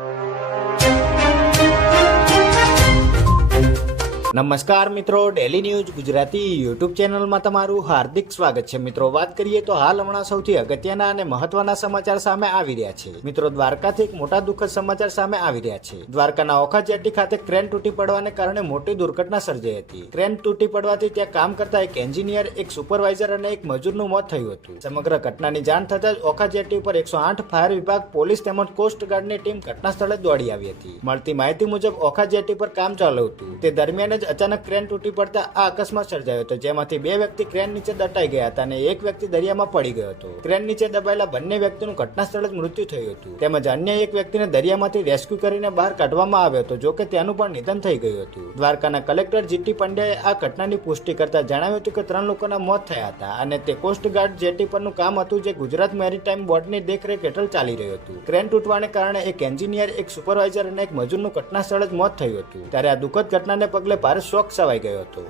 you. નમસ્કાર મિત્રો daily news Gujarati YouTube ચેનલમાં તમારું હાર્દિક સ્વાગત છે. મિત્રો, વાત કરીએ તો હાલ હમણાં સૌથી અગત્યના અને મહત્વના સમાચાર સામે આવી રહ્યા છે. મિત્રો, દ્વારકાથી એક મોટા દુઃખદ સમાચાર સામે આવી રહ્યા છે. દ્વારકાના ઓખા જેટી ખાતે ક્રેન તૂટી પડવાને કારણે મોટી દુર્ઘટના સર્જાઈ હતી. ક્રેન તૂટી પડવાથી ત્યાં કામ કરતા એક એન્જિનિયર, એક સુપરવાઇઝર અને એક મજૂરનું મોત થયું હતું. સમગ્ર ઘટનાની જાણ થતાં જ ઓખા જેટી ઉપર એકસો આઠ ફાયર વિભાગ, પોલીસ તેમજ કોસ્ટગાર્ડની ટીમ ઘટના સ્થળે દોડી આવી હતી. મળતી માહિતી મુજબ, ઓખા જેટી પર કામ ચાલુ હતું. તે દરમિયાન જ અચાનક ક્રેન તૂટી પડતા આ અકસ્માત સર્જાયો હતો, જેમાંથી બે વ્યક્તિ ક્રેન નીચે દટાઈ ગયા હતા અને એક વ્યક્તિ દરિયામાં પડી ગયો હતો. ક્રેન નીચે દબાયેલા બંને વ્યક્તિનું ઘટના સ્થળે જ મૃત્યુ થયું હતું. તેમજ અન્ય એક વ્યક્તિને દરિયામાંથી રેસ્ક્યુ કરીને બહાર કાઢવામાં આવ્યો હતો, જો કે તેનું પણ નિધન થઈ ગયું હતું. દ્વારકાના કલેક્ટર જીટી પંડ્યાએ આ ઘટનાની પુષ્ટિ કરતા જણાવ્યું હતું કે, ત્રણ લોકોના મોત થયા હતા અને તે કોસ્ટ ગાર્ડ જેટી પરનું કામ હતું જે ગુજરાત મેરીટાઈમ બોર્ડની દેખરેખ હેઠળ ચાલી રહ્યું હતું. ક્રેન તૂટવાને કારણે એક એન્જિનિયર, એક સુપરવાઇઝર અને એક મજૂરનું ઘટના સ્થળે જ મોત થયું હતું. ત્યારે આ દુઃખદ ઘટનાને પગલે ભારે શોક છવાઈ ગયો હતો.